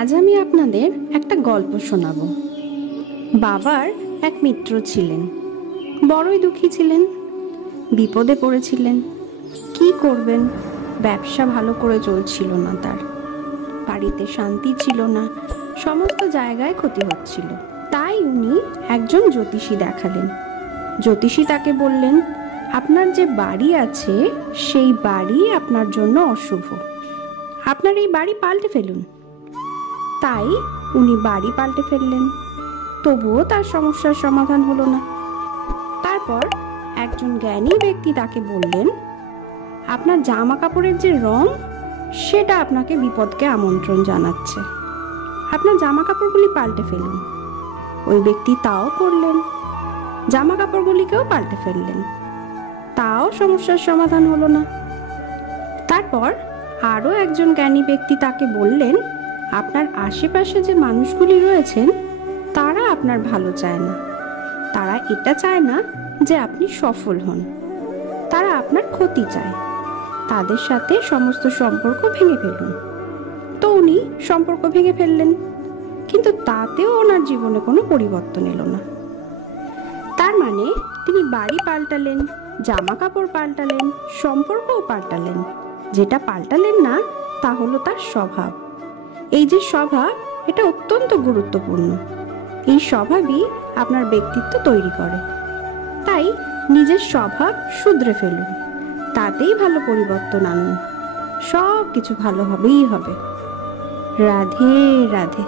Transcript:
আজ আমি আপনাদের একটা গল্প শোনাবো। বাবার এক মিত্র ছিলেন, বড়ই দুঃখী ছিলেন, বিপদে পড়েছিলেন। কি করবেন? ব্যবসা ভালো করে চলছিল না, তার বাড়িতে শান্তি ছিল না, সমস্ত জায়গায় ক্ষতি হচ্ছিল। তাই উনি একজন জ্যোতিষী দেখালেন। জ্যোতিষী তাকে বললেন, আপনার যে বাড়ি আছে সেই বাড়ি আপনার জন্য অশুভ, আপনার এই বাড়ি পাল্টে ফেলুন। তাই উনি বাড়ি পাল্টে ফেললেন, তবুও তার সমস্যার সমাধান হলো না। তারপর একজন জ্ঞানী ব্যক্তি তাকে বললেন, আপনার জামা কাপড়ের যে রং সেটা আপনাকে বিপদকে আমন্ত্রণ জানাচ্ছে, আপনার জামা কাপড়গুলি পাল্টে ফেলুন। ওই ব্যক্তি তাও করলেন, জামা কাপড়গুলিকেও পাল্টে ফেললেন, তাও সমস্যার সমাধান হলো না। তারপর আরও একজন জ্ঞানী ব্যক্তি তাকে বললেন, আপনার আশেপাশে যে মানুষগুলি রয়েছেন তারা আপনার ভালো চায় না, তারা এটা চায় না যে আপনি সফল হন, তারা আপনার ক্ষতি চায়, তাদের সাথে সমস্ত সম্পর্ক ভেঙে ফেলুন। তো উনি সম্পর্ক ভেঙে ফেললেন, কিন্তু তাতেও ওনার জীবনে কোনো পরিবর্তন এলো না। তার মানে তিনি বাড়ি পাল্টালেন, জামা কাপড় পাল্টালেন, সম্পর্কও পাল্টালেন, যেটা পাল্টালেন না তা হলো তার স্বভাব। এই যে স্বভাব, এটা অত্যন্ত গুরুত্বপূর্ণ। এই স্বভাবই আপনার ব্যক্তিত্ব তৈরি করে। তাই নিজের স্বভাব শুধরে ফেলুন, তাতেই ভালো পরিবর্তন আনুন, সব কিছু ভালো হবেই হবে। রাধে রাধে।